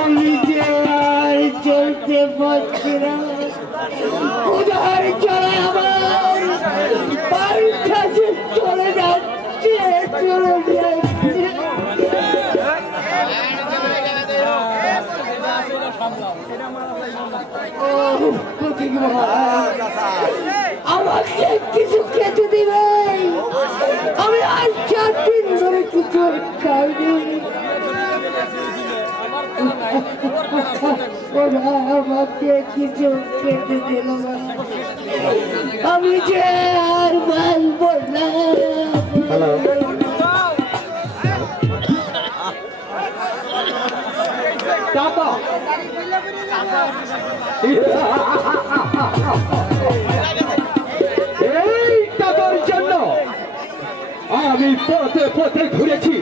আমি যে আর চলতে পারছি না, উদার চলে আমার পাল্টা যে চলে যাচ্ছে, চলে যাচ্ছে। আমাকে কিছু খেতে দিবে, আমি আর 4 দিন ধরে কিছু খাইনি। আমাকে কিছু খেতে দিল না, আমি যে আর বাঁচব না। এই টাকার জন্য আমি পথে পথে ঘুরেছি,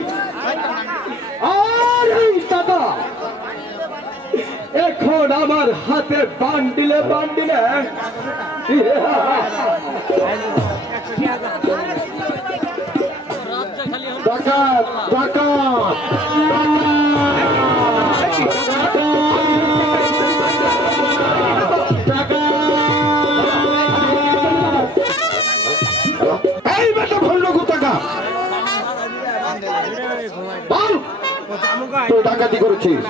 আর এই টাকা এখন আমার হাতে বান্ডিলে বান্ডিলে। ডাকাত ডাকাত এই বেটা ভণ্ড কোথাকা, তো ডাকাতি করেছিস?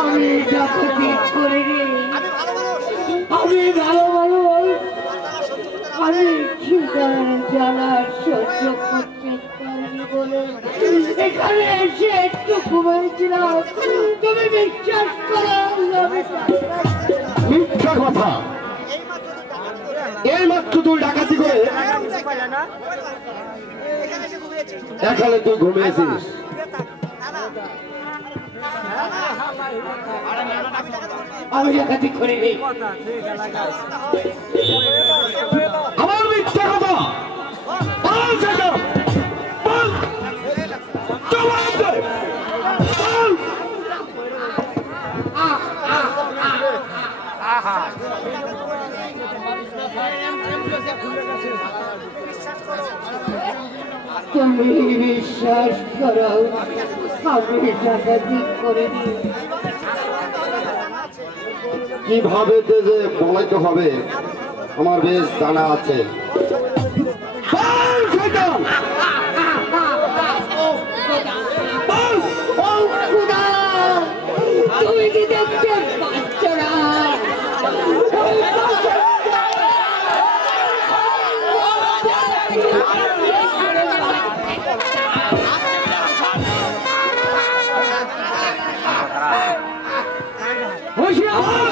আমি ডাকাতি করিনি, আমি ভালো মানুষ। আমি জ্বালা সহ্য করতে পারিনি বলে এখানে এসে একটু ঘুমিয়েছিলাম। তুমি বিশ্বাস করো, মিথ্যা কথা। এই মাত্র তুই ডাকাতি করে এখানে তুই ঘুমিয়েছিস? আমি ডাকাতি করিনি। আমার মিথ্যা কথা বল, সেটা বল, জবাব দে, বল। তুমি বিশ্বাস করো, আমি ডাকাতি করিনি। কিভাবে যে বলাইতে হবে আমার বেশ জানা আছে। তুমি কি দেখতে পাচ্ছ না? হুঁশিয়ার!